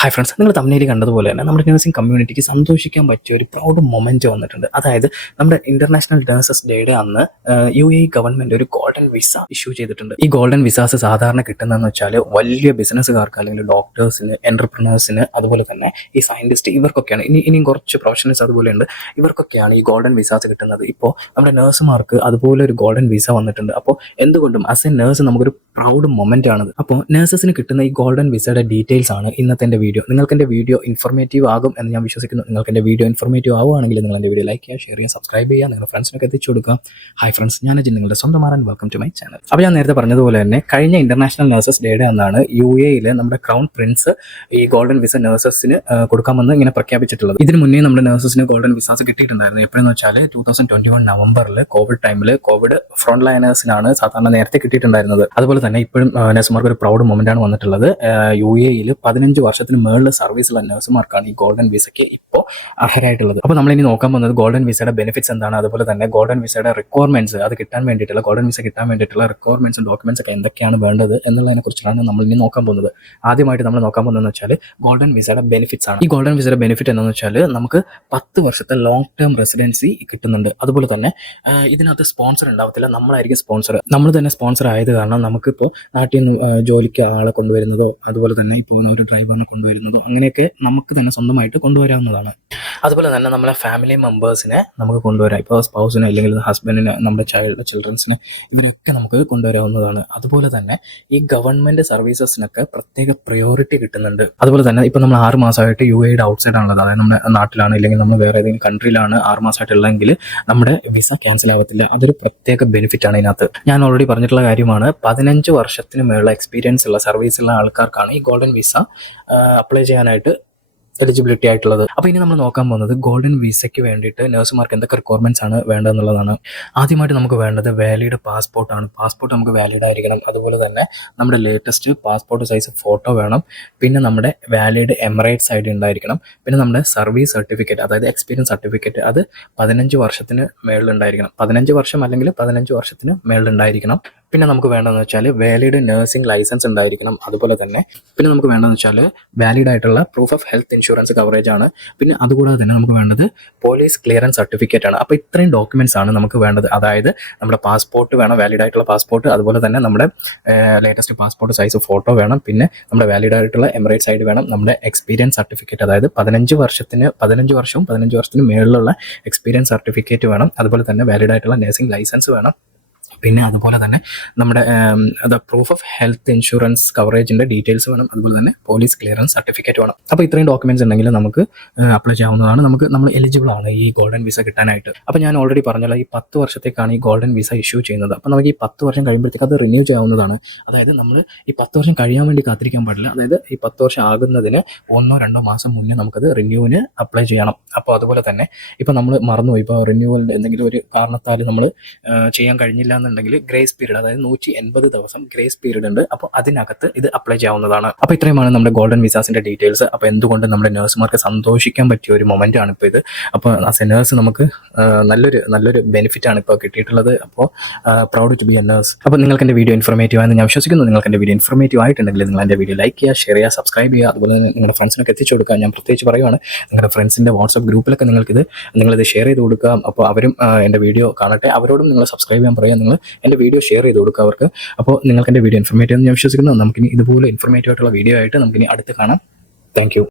Hi friends, നിങ്ങൾ തമ്മിൽ കണ്ടതുപോലെ തന്നെ നമ്മുടെ നഴ്സിംഗ് കമ്മ്യൂണിറ്റിക്ക് സന്തോഷിക്കാൻ പറ്റിയ ഒരു പ്രൗഡ് മൊമെന്റ് വന്നിട്ടുണ്ട്. അതായത് നമ്മുടെ ഇന്റർനാഷണൽ നഴ്സസ് ഡേയുടെ അന്ന് UAE ഗവൺമെന്റ് ഒരു ഗോൾഡൻ വിസ ഇഷ്യൂ ചെയ്തിട്ടുണ്ട്. ഈ ഗോൾഡൻ വിസാസ് സാധാരണ കിട്ടുന്നതെന്ന് വെച്ചാൽ വലിയ ബിസിനസ്സുകാർക്ക് അല്ലെങ്കിൽ ഡോക്ടേഴ്സിന്, എന്റർപ്രണേഴ്സിന്, അതുപോലെ തന്നെ ഈ സയന്റിസ്റ്റ്, ഇവർക്കൊക്കെയാണ്. ഇനിയും കുറച്ച് പ്രൊഫഷണൽസ് അതുപോലെ ഉണ്ട്, ഇവർക്കൊക്കെയാണ് ഈ ഗോൾഡൻ വിസാസ് കിട്ടുന്നത്. ഇപ്പോൾ നമ്മുടെ നഴ്സുമാർക്ക് അതുപോലെ ഒരു ഗോൾഡൻ വിസ വന്നിട്ടുണ്ട്. അപ്പോൾ എന്തുകൊണ്ടും ആസ് എ നഴ്സ് നമുക്കൊരു പ്രൗഡ് മൊമെന്റ് ആണത്. അപ്പോൾ നഴ്സസിന് കിട്ടുന്ന ഈ ഗോൾഡൻ വിസയുടെ ഡീറ്റെയിൽസ് ആണ് ഇന്നത്തെ എൻ്റെ വീഡിയോ. നിങ്ങൾക്ക് എൻ്റെ വീഡിയോ ഇൻഫോർമേറ്റീവ് ആകും എന്ന് ഞാൻ വിശ്വസിക്കുന്നു. നിങ്ങൾക്ക് എൻ്റെ വീഡിയോ ഇൻഫോർമേറ്റീവ് ആവുകയാണെങ്കിൽ നിങ്ങൾ എൻ്റെ വീഡിയോ ലൈക്ക് ചെയ്യുക, ഷെയർ ചെയ്യുക, സബ്സ്ക്രൈബ് ചെയ്യുക, നിങ്ങളുടെ ഫ്രണ്ട്സിനൊക്കെ എത്തിച്ചു കൊടുക്കുക. ഹായ് ഫ്രണ്ട്സ്, ഞാൻ നിങ്ങളുടെ സ്വന്തം മാറാൻ വെൽക്കം ടു മൈ ചാനൽ. അപ്പോൾ ഞാൻ നേരത്തെ പറഞ്ഞതുപോലെ തന്നെ കഴിഞ്ഞ ഇന്റർനാഷണൽ നഴ്സസ് ഡേയുടെ എന്നാണ് UAE നമ്മുടെ ക്രൗൺ പ്രിൻസ് ഈ ഗോൾഡൻ വിസ നഴ്സസിന് കൊടുക്കാമെന്ന് ഇങ്ങനെ പ്രഖ്യാപിച്ചിട്ടുള്ളത്. ഇതിന് മുന്നേ നമ്മുടെ നഴ്സസിന് ഗോൾഡൻ വിസാസ് കിട്ടിയിട്ടുണ്ടായിരുന്നു. എപ്പോഴെന്ന് വെച്ചാൽ 2021 നവംബറിൽ കോവിഡ് ടൈമിൽ കോവിഡ് ഫ്രണ്ട് ലൈനേഴ്സിനാണ് സാധാരണ നേരത്തെ കിട്ടിയിട്ടുണ്ടായിരുന്നത്. അതുപോലെ തന്നെ ഇപ്പോഴും നഴ്സുമാർക്ക് ഒരു പ്രൗഡ് മൊമെന്റ് ആണ് വന്നിട്ടുള്ളത്. UAE 15 വർഷത്തിന് മേളിൽ സർവീസുള്ള നഴ്സുമാർക്കാണ് ഈ ഗോൾഡൻ വിസയ്ക്ക് ഇപ്പോൾ അർഹരായിട്ടുള്ളത്. അപ്പോൾ നമ്മളിനി നോക്കാൻ പോകുന്നത് ഗോൾഡൻ വിസയുടെ ബെനിഫിറ്റ്സ് എന്താണ്, അതുപോലെ തന്നെ ഗോൾഡൻ വിസയുടെ റിക്വയർമെന്റ്സ്, അത് കിട്ടാൻ വേണ്ടിയിട്ടുള്ള ഗോൾഡൻ വിസ കിട്ടാൻ വേണ്ടിയിട്ടുള്ള റിക്വയർമെന്റ്സും ഡോക്യുമെന്റ്സ് ഒക്കെ എന്തൊക്കെയാണ് വേണ്ടത് എന്നുള്ളതിനെ കുറിച്ചാണ് നമ്മൾ ഇനി നോക്കാൻ പോകുന്നത്. ആദ്യമായിട്ട് നമ്മൾ നോക്കാൻ പോകുന്നതെന്ന് വെച്ചാൽ ഗോൾഡൻ വിസയുടെ ബെനിഫിറ്റ്സ് ആണ്. ഈ ഗോൾഡൻ വിസയുടെ ബെനിഫിറ്റ് എന്താണെന്ന് വെച്ചാൽ നമുക്ക് 10 വർഷത്തെ ലോങ് ടേം റെസിഡൻസി കിട്ടുന്നുണ്ട്. അതുപോലെ തന്നെ ഇതിനകത്ത് സ്പോൺസർ ഉണ്ടാവത്തില്ല, നമ്മളായിരിക്കും സ്പോൺസർ. നമ്മൾ തന്നെ സ്പോൺസർ ആയത് കാരണം നമുക്കിപ്പോൾ നാട്ടിൽ നിന്ന് ജോലിക്ക് ആളെ കൊണ്ടുവരുന്നതോ അതുപോലെ തന്നെ ഇപ്പോൾ ഒരു ഡ്രൈവറിനെ കൊണ്ടുവരുന്നതോ അങ്ങനെയൊക്കെ നമുക്ക് തന്നെ സ്വന്തമായിട്ട് കൊണ്ടുവരാവുന്നതാണ്. അതുപോലെ തന്നെ നമ്മളെ ഫാമിലി മെമ്പേഴ്സിനെ നമുക്ക് കൊണ്ടുവരാം. ഇപ്പോൾ സ്പൗസിനെ അല്ലെങ്കിൽ ഹസ്ബൻഡിനെ, നമ്മുടെ ചിൽഡ്രൻസിനെ, ഇവരൊക്കെ നമുക്ക് കൊണ്ടുവരാവുന്നതാണ്. അതുപോലെ തന്നെ ഈ ഗവൺമെന്റ് സർവീസസിനൊക്കെ പ്രത്യേക പ്രയോറിറ്റി കിട്ടുന്നുണ്ട്. അതുപോലെ തന്നെ ഇപ്പോൾ നമ്മൾ 6 മാസമായിട്ട് UAE ഔട്ട്സൈഡ് ആണുള്ളത്, അതായത് നമ്മുടെ നാട്ടിലാണ് ഇല്ലെങ്കിൽ നമ്മൾ വേറെ ഏതെങ്കിലും കൺട്രിയിലാണ് 6 മാസമായിട്ടുള്ളതെങ്കിൽ നമ്മുടെ വിസ ക്യാൻസൽ ആവത്തില്ല. അതൊരു പ്രത്യേക ബെനിഫിറ്റ് ആണ് ഇതിനകത്ത്. ഞാൻ ഓൾറെഡി പറഞ്ഞിട്ടുള്ള കാര്യമാണ്, 15 വർഷത്തിന് മേലുള്ള എക്സ്പീരിയൻസ് ഉള്ള സർവീസുള്ള ആൾക്കാർക്കാണ് ഈ ഗോൾഡൻ വിസ അപ്ലൈ ചെയ്യാനായിട്ട് എലിജിബിലിറ്റി ആയിട്ടുള്ളത്. അപ്പോൾ ഇനി നമ്മൾ നോക്കാൻ പോകുന്നത് ഗോൾഡൻ വിസയ്ക്ക് വേണ്ടിയിട്ട് നഴ്സുമാർക്ക് എന്തൊക്കെ റിക്വയർമെന്റ്സ് ആണ് വേണ്ടതെന്നുള്ളതാണ്. ആദ്യമായിട്ട് നമുക്ക് വേണ്ടത് വാലിഡ് പാസ്പോർട്ടാണ്. പാസ്പോർട്ട് നമുക്ക് വാലിഡ് ആയിരിക്കണം. അതുപോലെ തന്നെ നമ്മുടെ ലേറ്റസ്റ്റ് പാസ്പോർട്ട് സൈസ് ഫോട്ടോ വേണം. പിന്നെ നമ്മുടെ വാലിഡ് എമിറേറ്റ്സ് ID ഉണ്ടായിരിക്കണം. പിന്നെ നമ്മുടെ സർവീസ് സർട്ടിഫിക്കറ്റ്, അതായത് എക്സ്പീരിയൻസ് സർട്ടിഫിക്കറ്റ്, അത് 15 വർഷത്തിന് മേളിലുണ്ടായിരിക്കണം. 15 വർഷം അല്ലെങ്കിൽ 15 വർഷത്തിന് മേളിലുണ്ടായിരിക്കണം. പിന്നെ നമുക്ക് വേണ്ടതെന്ന് വെച്ചാൽ വാലിഡ് നഴ്സിംഗ് ലൈസൻസ് ഉണ്ടായിരിക്കണം. അതുപോലെ തന്നെ പിന്നെ നമുക്ക് വേണ്ടതെന്ന് വെച്ചാൽ വാലിഡ് ആയിട്ടുള്ള proof of health insurance coverage ആണ്. പിന്നെ അതുകൂടാതെ തന്നെ നമുക്ക് വേണ്ടത് പോലീസ് ക്ലിയറൻസ് സർട്ടിഫിക്കറ്റ് ആണ്. അപ്പോൾ ഇത്രയും ഡോക്യുമെന്റ്സ് ആണ് നമുക്ക് വേണ്ടത്. അതായത് നമ്മുടെ പാസ്പോർട്ട് വേണം, വാലിഡ് ആയിട്ടുള്ള പാസ്പോർട്ട്, അതുപോലെ തന്നെ നമ്മുടെ ലേറ്റസ്റ്റ് പാസ്പോർട്ട് സൈസ് ഫോട്ടോ വേണം, പിന്നെ നമ്മുടെ വാലിഡ് ആയിട്ടുള്ള എമിറേറ്റ്സ് ID വേണം, നമ്മുടെ എക്സ്പീരിയൻസ് സർട്ടിഫിക്കറ്റ്, അതായത് 15 വർഷത്തിന് മേളിലുള്ള എക്സ്പീരിയൻസ് സർട്ടിഫിക്കറ്റ് വേണം. അതുപോലെ തന്നെ വാലിഡ് ആയിട്ടുള്ള നഴ്സിംഗ് ലൈസൻസ് വേണം. പിന്നെ അതുപോലെ തന്നെ നമ്മുടെ പ്രൂഫ് ഓഫ് ഹെൽത്ത് ഇൻഷുറൻസ് കവറേജിൻ്റെ ഡീറ്റെയിൽസ് വേണം. അതുപോലെ തന്നെ പോലീസ് ക്ലിയറൻസ് സർട്ടിഫിക്കറ്റ് വേണം. അപ്പോൾ ഇത്രയും ഡോക്യുമെന്റ്സ് ഉണ്ടെങ്കിൽ നമുക്ക് അപ്ലൈ ചെയ്യാവുന്നതാണ്. നമ്മൾ എലിജിബിൾ ആണ് ഈ ഗോൾഡൻ വിസ കിട്ടാനായിട്ട്. അപ്പോൾ ഞാൻ ഓൾറെഡി പറഞ്ഞല്ലോ, ഈ 10 വർഷത്തേക്കാണ് ഈ ഗോൾഡൻ വിസ ഇഷ്യൂ ചെയ്യുന്നത്. അപ്പോൾ നമുക്ക് ഈ 10 വർഷം കഴിയുമ്പോഴത്തേക്ക് അത് റിന്യൂ ചെയ്യാവുന്നതാണ്. അതായത് നമ്മൾ ഈ 10 വർഷം കഴിയാൻ വേണ്ടി കാത്തിരിക്കാൻ പാടില്ല. അതായത് ഈ 10 വർഷം ആകുന്നതിന് 1-2 മാസം മുന്നേ നമുക്കത് റിന്യൂവിന് അപ്ലൈ ചെയ്യണം. അപ്പോൾ അതുപോലെ തന്നെ ഇപ്പോൾ നമ്മൾ മറന്നുപോയി, ഇപ്പോൾ റിന്യൂവലിൻ്റെ എന്തെങ്കിലും ഒരു കാരണത്താൽ നമ്മൾ ചെയ്യാൻ കഴിഞ്ഞില്ല എന്നുണ്ടെങ്കിൽ ഗ്രേസ് പീരീഡ്, അതായത് 180 ദിവസം ഗ്രേസ് പീരീഡ് ഉണ്ട്. അപ്പോൾ അതിനകത്ത് ഇത് അപ്ലൈ ചെയ്യാവുന്നതാണ്. അപ്പോൾ ഇത്രയുമാണ് നമ്മുടെ ഗോൾഡൻ വിസാസിന്റെ ഡീറ്റെയിൽസ്. അപ്പോൾ എന്തുകൊണ്ട് നമ്മുടെ നഴ്സുമാർക്ക് സന്തോഷിക്കാൻ പറ്റിയ ഒരു മൊമെന്റ് ആണ് ഇപ്പോൾ ഇത്. അപ്പോൾ ആസ് എ നഴ്സ് നമുക്ക് നല്ലൊരു ബെനിഫിറ്റ് ആണ് ഇപ്പോൾ കിട്ടിയിട്ടുള്ളത്. അപ്പോൾ proud to be a nurse. അപ്പോൾ നിങ്ങൾക്ക് എൻ്റെ വീഡിയോ ഇൻഫോർമേറ്റീവ് ആണെന്ന് ഞാൻ വിശ്വസിക്കുന്നു. നിങ്ങൾക്ക് എൻ്റെ വീഡിയോ ഇൻഫോർമേറ്റീവ് ആയിട്ടുണ്ടെങ്കിൽ നിങ്ങൾ എൻ്റെ വീഡിയോ ലൈക്ക് ചെയ്യുക, ഷെയർ ചെയ്യുക, സബ്സ്ക്രൈബ് ചെയ്യുക. അതുപോലെ നിങ്ങളുടെ ഫ്രണ്ട്സിനൊക്കെ എത്തിച്ചു കൊടുക്കുക. ഞാൻ പ്രത്യേകിച്ച് പറയുവാണ്, നിങ്ങളുടെ ഫ്രണ്ട്സിൻ്റെ വാട്സ്ആപ്പ് ഗ്രൂപ്പിലൊക്കെ നിങ്ങളിത് ഷെയർ ചെയ്ത് കൊടുക്കുക. അപ്പോൾ അവരും എൻ്റെ വീഡിയോ കാണട്ടെ. അവരോടും നിങ്ങൾ സബ്സ്ക്രൈബ് ചെയ്യാൻ പറയുക. നിങ്ങൾ എൻ്റെ വീഡിയോ ഷെയർ ചെയ്ത് കൊടുക്കുക അവർക്ക്. അപ്പോൾ നിങ്ങൾക്ക് എൻ്റെ വീഡിയോ ഇൻഫോർമേറ്റീവ് എന്ന് ഞാൻ വിശ്വസിക്കുന്നു. നമുക്കിനി ഇതുപോലെ ഇൻഫോർമേറ്റീവ് ആയിട്ടുള്ള വീഡിയോ ആയിട്ട് നമുക്കിനി അടുത്ത് കാണാം. Thank you.